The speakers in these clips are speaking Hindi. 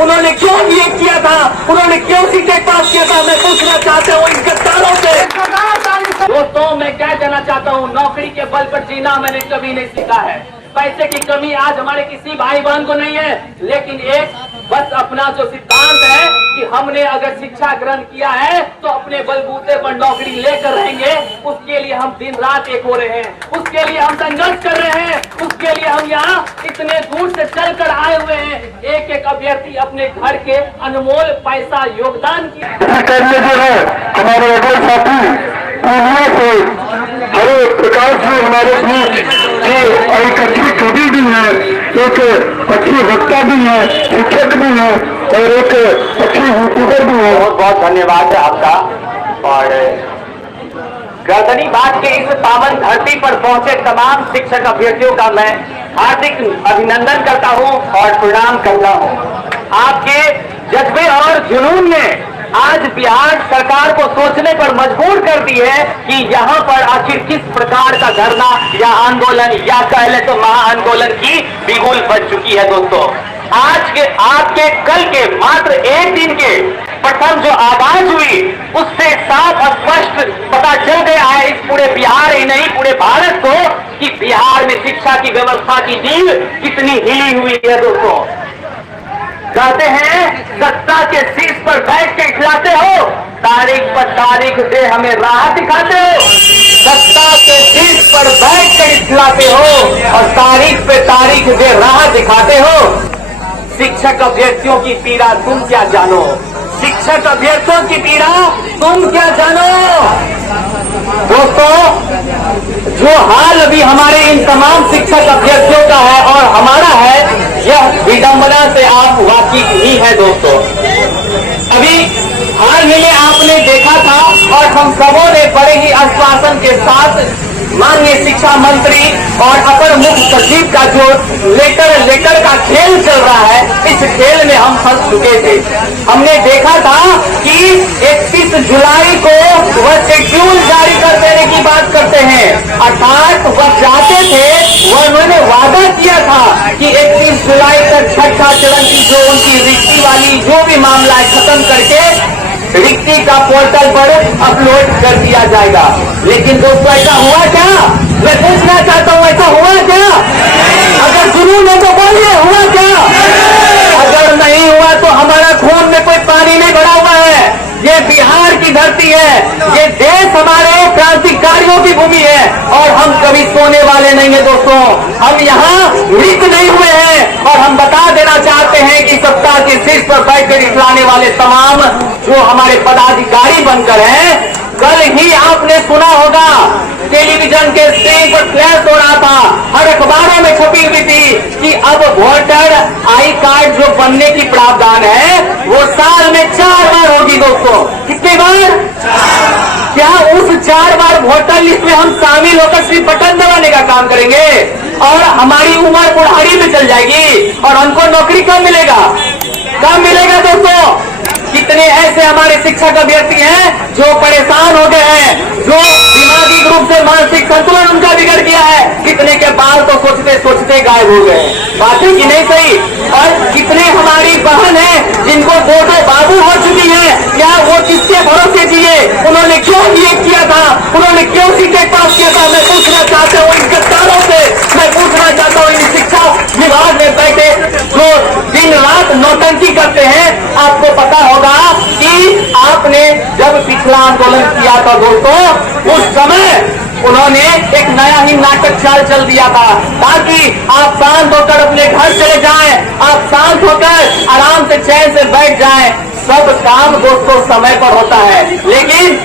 उन्होंने क्यों ये किया था, उन्होंने क्यों सीटें पास किया था, मैं पूछना चाहता हूँ इन गद्दारों से। दोस्तों, मैं क्या कहना चाहता हूँ, नौकरी के बल पर जीना मैंने कभी नहीं सीखा है। पैसे की कमी आज हमारे किसी भाई बहन को नहीं है, लेकिन एक बस अपना जो सिद्धांत है कि हमने अगर शिक्षा ग्रहण किया है तो अपने बलबूते पर नौकरी लेकर रहेंगे। उसके लिए हम दिन रात एक हो रहे हैं, उसके लिए हम संघर्ष कर रहे हैं, उसके लिए हम यहाँ इतने दूर से चलकर आए हुए हैं। एक एक अभ्यर्थी अपने घर के अनमोल पैसा योगदान किया। हमारे अगले साथी हरे प्रकाश जी हमारे बीच एक अच्छी कवि भी है, एक अच्छी वक्ता भी है, शिक्षक भी है और एक अच्छी यूट्यूबर भी है। बहुत बहुत धन्यवाद है आपका। और गर्दनी बात के इस पावन धरती पर पहुंचे तमाम शिक्षक अभ्यर्थियों का मैं हार्दिक अभिनंदन करता हूं और प्रणाम करता हूं। आपके जज्बे और जुनून ने आज बिहार सरकार को सोचने पर मजबूर कर दी है कि यहाँ पर आखिर किस प्रकार का धरना या आंदोलन या कह ले तो महाआंदोलन की बिगुल बज चुकी है। दोस्तों, आज के आपके कल के मात्र एक दिन के प्रथम जो आगाज हुई उससे साफ स्पष्ट पता चल गया है इस पूरे बिहार ही नहीं पूरे भारत को कि बिहार में शिक्षा की व्यवस्था की नींव कितनी हिली हुई है। दोस्तों, कहते हैं सत्ता के शीश पर बैठ के खिलाते हो, तारीख पर तारीख दे हमें राह दिखाते हो। सत्ता के शीश पर बैठ कर खिलाते हो और तारीख पे तारीख दे राह दिखाते हो। शिक्षक अभ्यर्थियों की पीड़ा तुम क्या जानो, शिक्षक अभ्यर्थियों की पीड़ा तुम क्या जानो। दोस्तों, जो हाल अभी हमारे इन तमाम शिक्षक अभ्यर्थियों का है और हमारा है, यह विडंबना से आप वाकिफ ही है। दोस्तों, अभी हाल ही में आपने देखा था और हम सबों ने बड़े ही आश्वासन के साथ माननीय शिक्षा मंत्री और अपर मुख्य सचिव का जो लेकर का खेल चल रहा है, इस खेल में हम फंस चुके थे। हमने देखा था कि 31 जुलाई को वह शेड्यूल जारी कर देने की बात करते हैं, अर्थात वह चाहते थे, वह उन्होंने वादा किया था कि 31 जुलाई तक छठा चरण की जो उनकी रिक्ति वाली जो भी मामला है खत्म करके रिक्ति का पोर्टल पर अपलोड कर दिया जाएगा। लेकिन दोस्तों, ऐसा हुआ क्या? मैं पूछना चाहता हूँ, ऐसा हुआ क्या? अगर जुनून है तो बोलिए, हुआ क्या? अगर नहीं हुआ तो हमारा खून में कोई पानी नहीं भरा हुआ है। ये बिहार की धरती है, ये देश हमारे क्रांतिकारियों की भूमि है और हम कभी सोने वाले नहीं है। दोस्तों, हम यहाँ मृत नहीं हुए हैं और हम बता देना चाहते हैं कि सत्ता के शीर्ष पर बैठकर इखलाने वाले तमाम जो हमारे पदाधिकारी बनकर हैं, कल ही आपने सुना होगा टेलीविजन के स्क्रीन पर फ्लैश हो रहा था, हर अखबारों में छपी हुई थी कि अब वोटर आई कार्ड जो बनने की प्रावधान है वो साल में 4 बार होगी। दोस्तों, कितनी बार? क्या उस 4 बार वोटर लिस्ट में हम शामिल होकर सिर्फ बटन दबाने का काम करेंगे और हमारी उम्र बुढ़ारी में चल जाएगी और हमको नौकरी कब मिलेगा? कब मिलेगा? दोस्तों, कितने ऐसे हमारे शिक्षक अभ्यर्थी हैं जो परेशान हो गए हैं, जो दिमागी रूप से मानसिक संतुलन उनका बिगड़ गया है, कितने के बाल तो सोचते सोचते गायब हो गए। बातें कि नहीं सही? और कितने हमारी बहन हैं जिनको 2 बाबू हो चुकी हैं, या वो किसके भरोसे जिए, उन्होंने क्यों ये किया था, उन्होंने क्यों सीटें पास किया था। मैं पूछना चाहता हूँ इन गद्दारों से, मैं पूछना चाहता हूँ इन शिक्षा विभाग में बैठे जो दिन रात नौटंकी करते हैं। आपको पता होगा कि आपने जब पिछला आंदोलन किया था दोस्तों, उस समय उन्होंने एक नया ही नाटक चाल चल दिया था ताकि आप शांत होकर अपने घर चले जाएं, आप शांत होकर आराम से चैन से बैठ जाएं। सब काम दोस्तों समय पर होता है, लेकिन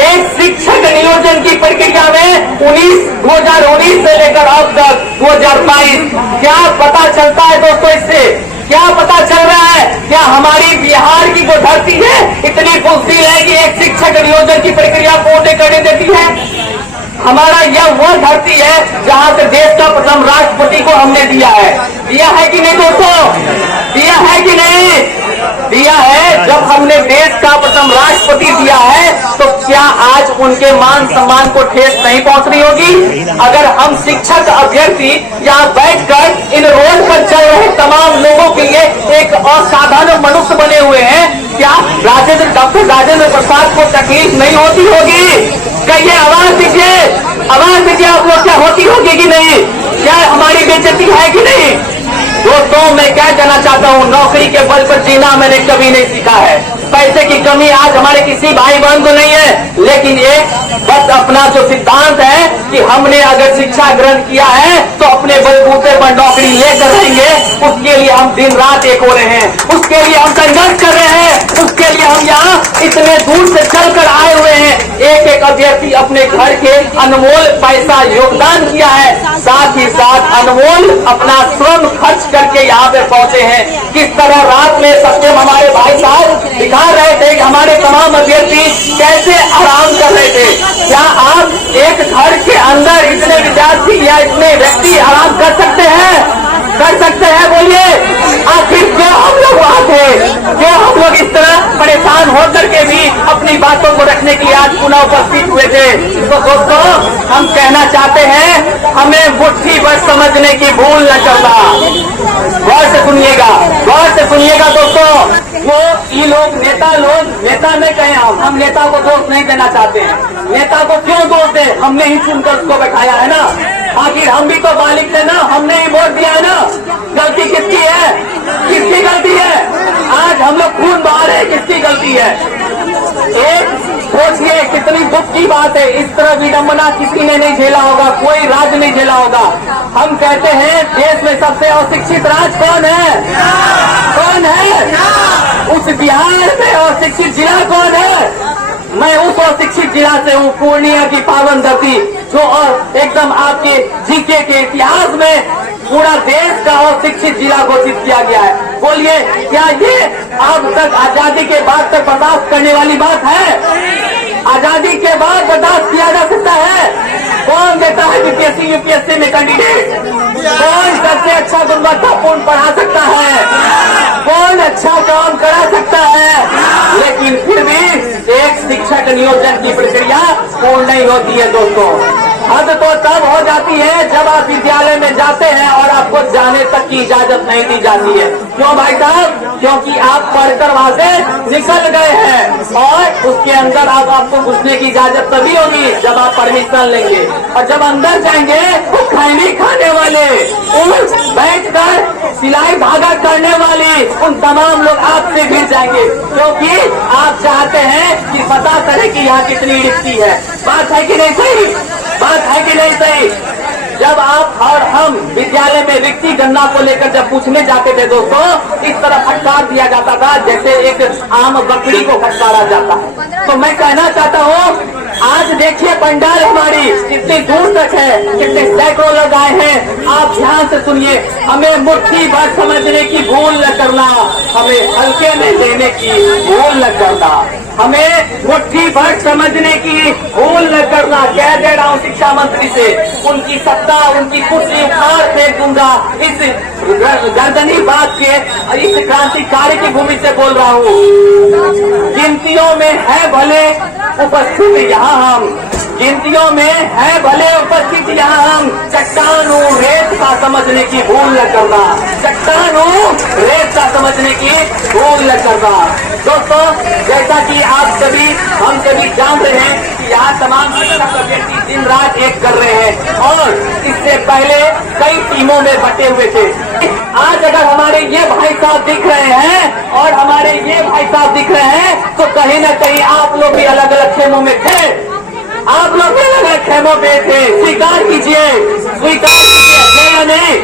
एक शिक्षक नियोजन की प्रक्रिया में 2019 से लेकर अब तक 2022 क्या पता चलता है दोस्तों? इससे क्या पता चल रहा है? क्या हमारी बिहार की जो धरती है इतनी बुद्धिल है कि एक शिक्षक नियोजन की प्रक्रिया पूर्ण करने देती है? हमारा यह वह धरती है जहां से देश का प्रथम राष्ट्रपति को हमने दिया है कि नहीं दोस्तों? दिया है कि नहीं? दिया है। जब हमने देश का प्रथम राष्ट्रपति दिया है तो क्या आज उनके मान सम्मान को ठेस नहीं पहुंच रही होगी? अगर हम शिक्षक अभ्यर्थी यहाँ बैठकर इन रोड पर चल रहे तमाम लोगों के लिए एक असाधारण मनुष्य बने हुए हैं। क्या डॉक्टर राजेंद्र प्रसाद को तकलीफ नहीं होती होगी? कहिए, आवाज दीजिए, आवाज दीजिए आप लोग, क्या होती होगी कि नहीं? क्या हमारी बेइज्जती है कि नहीं? दोस्तों, मैं क्या कहना चाहता हूँ, नौकरी के बल पर जीना मैंने कभी नहीं सीखा है। पैसे की कमी आज हमारे किसी भाई बहन को नहीं है, लेकिन एक बस अपना जो सिद्धांत है कि हमने अगर शिक्षा ग्रहण किया है तो अपने बलबूते पर नौकरी लेकर रहेंगे, उसके लिए हम दिन रात एक हो रहे हैं, उसके लिए हम संघर्ष कर रहे हैं, उसके लिए हम यहाँ इतने दूर से चलकर आए हुए हैं। एक एक अभ्यर्थी अपने घर के अनमोल पैसा योगदान किया है, साथ ही साथ अनमोल अपना श्रम खर्च करके यहाँ पे पहुंचे हैं। किस तरह रात में सत्यम हमारे भाई साहब दिखा रहे थे कि हमारे तमाम अभ्यर्थी कैसे आराम कर रहे थे। क्या आप एक घर के अंदर इतने विद्यार्थी या इतने व्यक्ति आराम कर सकते हैं? कर सकते हैं? बोलिए, आखिर क्यों हम लोग वहां थे? क्यों हम लोग इस तरह परेशान होकर के भी अपनी बातों को रखने के लिए आज पुनः उपस्थित हुए थे? तो दोस्तों, हम कहना चाहते हैं, हमें मुट्ठी भर समझने की भूल न करना। गौर से सुनिएगा, गौर से सुनिएगा दोस्तों। वो ये लोग नेता में कहें, हम नेता को दोष नहीं देना चाहते हैं। नेता को क्यों दोष दे? हमने ही चुनकर उसको बैठाया है ना, आखिर हम भी तो मालिक थे ना, हमने ही वोट दिया है ना। गलती किसकी है? किसकी गलती है? आज हम लोग खून बहा रहे हैं, किसकी गलती है? एक सोचिए, कितनी दुख की बात है। इस तरह विडंबना किसी ने नहीं झेला होगा, कोई राज्य नहीं झेला होगा। हम कहते हैं देश में सबसे अशिक्षित राज्य कौन है? कौन है? उस बिहार में अशिक्षित जिला कौन है? मैं उस अशिक्षित जिला से हूँ, पूर्णिया की पावन धरती, जो एकदम आपके जीके के इतिहास में पूरा देश का अशिक्षित जिला घोषित किया गया है। बोलिए, क्या ये अब तक आजादी के बाद तक बर्दाश्त करने वाली बात है? आजादी के बाद बर्दाश्त किया जा सकता है? कौन देता है बीपीएससी यूपीएससी में कैंडिडेट? कौन सबसे अच्छा गुणवत्तापूर्ण पढ़ा सकता है? कौन अच्छा काम करा सकता है? लेकिन फिर भी एक शिक्षक नियोजन की प्रक्रिया पूर्ण नहीं होती है दोस्तों। हद तो तब हो जाती है जब आप विद्यालय में जाते हैं और आपको जाने तक की इजाजत नहीं दी जाती है। क्यों भाई साहब? क्योंकि आप पढ़कर वहां से निकल गए हैं और उसके अंदर आपको घुसने की इजाजत तभी होगी जब आप परमिशन लेंगे। और जब अंदर जाएंगे तो खैनी खाने वाले, बैठकर सिलाई धागा करने वाले, उन तमाम लोग आपसे भिड़ जाएंगे, क्योंकि आप चाहते हैं कि पता करें कि यहाँ कितनी रिक्ति है। बात है कि नहीं सही? बात है कि नहीं सही? जब आप और हम विद्यालय में रिक्ति गणना को लेकर जब पूछने जाते थे दोस्तों, इस तरह फटकार दिया जाता था जैसे एक आम बकरी को फटकारा जाता है। तो मैं कहना चाहता हूँ, आज देखिए पंडाल हमारी कितनी दूर तक है, कितने सैकड़ों लोग आए हैं। आप ध्यान से सुनिए, हमें मुट्ठी भर समझने की भूल न करना, हमें हल्के में लेने की भूल न करना, हमें मुट्ठी भर समझने की भूल न करना। कह दे रहा हूँ शिक्षा मंत्री से, उनकी सत्ता, उनकी कुर्सी उखाड़ फेंक दूंगा। इस गर्दनी बात के, इस क्रांतिकारी की भूमि से बोल रहा हूँ। गिनतियों में है भले उपस्थित यहाँ हम, गिनतियों में है भले उपस्थित यहाँ हम, चट्टान हूँ रेत का समझने की भूल न करना, चट्टान हूँ रेत का समझने की भूल न करना। दोस्तों, जैसा कि आप सभी हम सभी जान रहे हैं कि यहाँ तमाम अभ्यर्थी दिन रात एक कर रहे हैं और इससे पहले कई टीमों में बटे हुए थे। आज अगर हमारे ये भाई साहब दिख रहे हैं और हमारे ये भाई साहब दिख रहे हैं, तो कहीं ना कहीं आप लोग भी अलग अलग खेमों में थे, आप लोग भी अलग अलग खेमों पे थे। स्वीकार कीजिए, स्वीकार कीजिए या नहीं?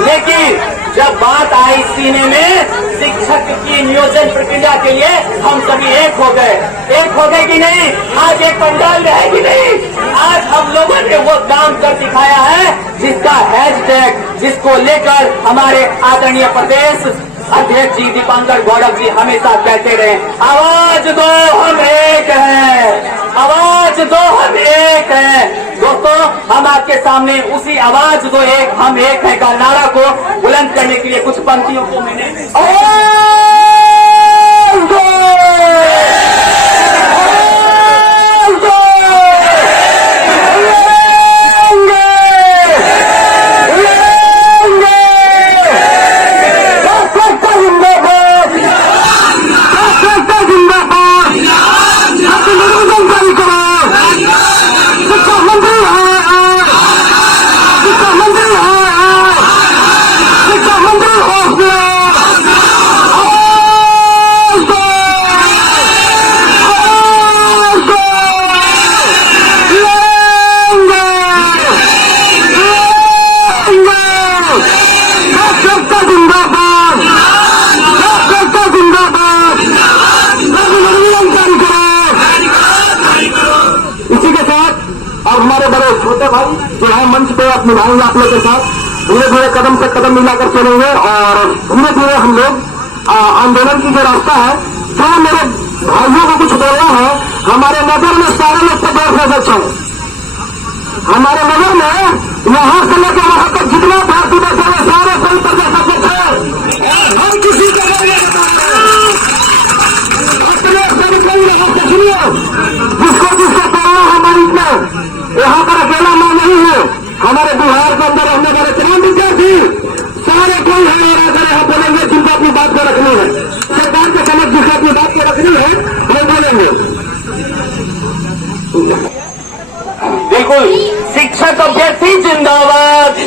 लेकिन जब बात आई सीने में शिक्षक की नियोजन प्रक्रिया के लिए, हम सभी एक हो गए कि नहीं? आज एक पंडाल में है कि नहीं? आज हम लोगों ने वो काम कर दिखाया है जिसका हैशटैग, जिसको लेकर हमारे आदरणीय प्रदेश अध्यक्ष जी दीपांकर गौरव जी हमेशा कहते रहे, आवाज दो हम एक हैं, आवाज दो हम एक हैं। दोस्तों, हम आपके सामने उसी आवाज दो एक हम एक है का नारा को बुलंद करने के लिए कुछ पंक्तियों को मैंने निभाएंगे आप लोग के साथ। धीरे धीरे कदम से कदम मिलाकर चलेंगे और धीरे धीरे हम लोग आंदोलन की जो रास्ता है, जो मेरे भाइयों को कुछ बोलना है, हमारे नगर में सारे लोग प्रदेश अध्यक्ष हैं। हमारे नगर में यहाँ से लेकर वहां तक जितना पार्टी बैठे हैं सारे कोई प्रदेश अध्यक्ष है। हम किसी का जिसको जिसको करना हमारी में यहाँ पर अकेला मैं नहीं है। हमारे बिहार के अंदर रहने वाले तमाम विद्यार्थी सारे कोई है और अगर यहाँ बोलेंगे जिनको अपनी बात को रखनी है, सरकार के समझ जिसको अपनी बात को रखनी है वो बोलेंगे। बिल्कुल, शिक्षक अभ्यर्थी जिंदाबाद,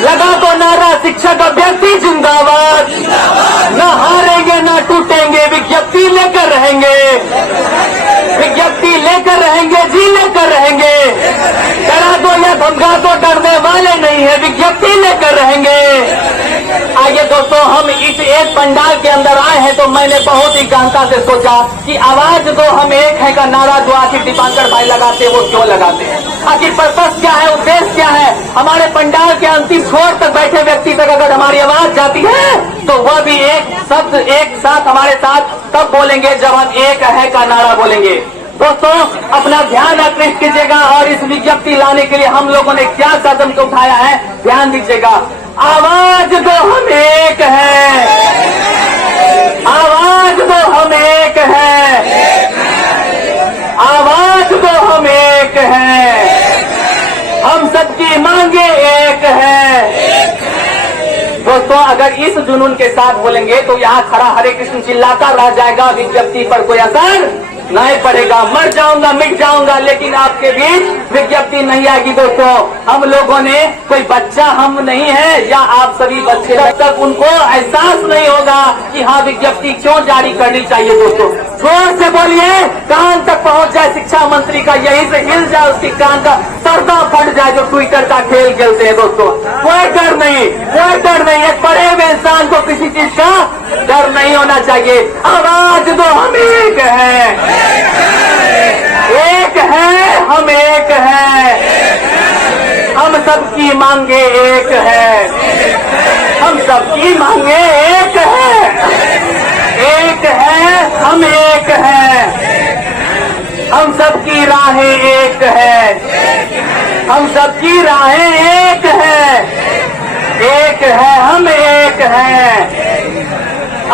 लगा तो नारा शिक्षक अभ्यर्थी जिंदाबाद, न हारेंगे न टूटेंगे, विज्ञप्ति लेकर रहेंगे, विज्ञप्ति लेकर रहेंगे, जी लेकर रहेंगे, डरा दो या धमका दो डरने वाले नहीं है, विज्ञप्ति लेकर रहेंगे। आइए दोस्तों, हम इस एक पंडाल के अंदर आए हैं तो मैंने बहुत ही गहनता से सोचा कि आवाज दो हम एक है का नारा जो आखिर दीपांकर भाई लगाते हैं वो क्यों लगाते हैं, आखिर पर्पस क्या है, उद्देश्य क्या है। हमारे पंडाल के अंतिम छोर तक बैठे व्यक्ति तक अगर हमारी आवाज जाती है तो वह भी एक शब्द एक साथ हमारे साथ तब बोलेंगे जब हम एक है का नारा बोलेंगे। दोस्तों, अपना ध्यान आकृष्ट कीजिएगा और इस विज्ञप्ति लाने के लिए हम लोगों ने क्या कदम उठाया है ध्यान दीजिएगा। आवाज दो हम एक है, आवाज दो हम एक है, आवाज दो हम एक है, हम सबकी मांगे एक है। दोस्तों, अगर इस जुनून के साथ बोलेंगे तो यहाँ खड़ा हरे कृष्ण चिल्लाता रह जाएगा, विज्ञप्ति पर कोई असर नहीं पड़ेगा, मर जाऊंगा मिट जाऊंगा, लेकिन आपके बीच विज्ञप्ति नहीं आएगी। दोस्तों, हम लोगों ने कोई बच्चा हम नहीं है या आप सभी बच्चे, जब तक उनको एहसास नहीं होगा कि हाँ विज्ञप्ति क्यों जारी करनी चाहिए। दोस्तों, जोर से बोलिए, कान तक पहुंच जाए शिक्षा मंत्री का, यहीं से हिल जाए उसकी कान का पर्दा फट जाए जो ट्विटर का खेल खेलते हैं। दोस्तों, कोई डर नहीं, कोई डर नहीं, एक पढ़े हुए इंसान को किसी चीज का डर नहीं होना चाहिए। आवाज दो हम एक है, एक है, हम एक है, हम सबकी मांगे एक है, हम सबकी मांगे एक है, एक है, हम एक है, हम सबकी राहें एक है, हम सबकी राहें एक है, एक है, हम एक है,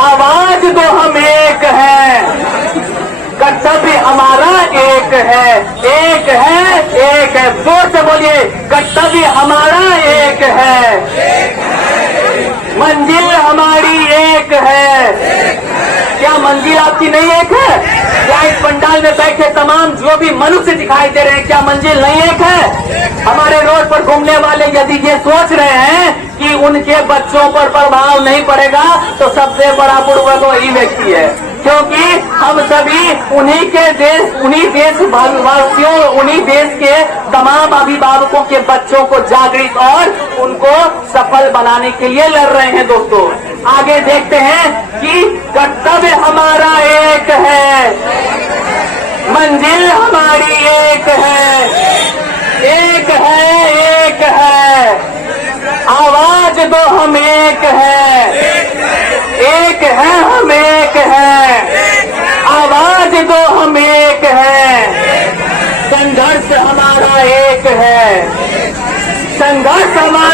आवाज दो हम एक है, कर्तव्य हमारा एक है, एक है, एक है, जोर से बोलिए, कर्तव्य हमारा एक है, मंजिल हमारी एक है। क्या मंजिल आपकी नहीं एक है? क्या इस पंडाल में बैठे तमाम जो भी मनुष्य दिखाई दे रहे हैं क्या मंजिल नहीं एक है? हमारे रोड पर घूमने वाले यदि ये सोच रहे हैं कि उनके बच्चों पर प्रभाव नहीं पड़ेगा तो सबसे बड़ा बुड़बक वही व्यक्ति है, क्योंकि हम सभी उन्हीं के देश, उन्हीं देशवासियों, उन्हीं देश के तमाम अभिभावकों के बच्चों को जागृत और उनको सफल बनाने के लिए लड़ रहे हैं। दोस्तों, आगे देखते हैं कि कर्तव्य हमारा एक है, मंजिल हमारी एक है, एक है, एक है, आवाज दो हम एक है, एक है, हम एक है, आवाज दो हम एक है, संघर्ष हमारा एक है, संघर्ष हमारा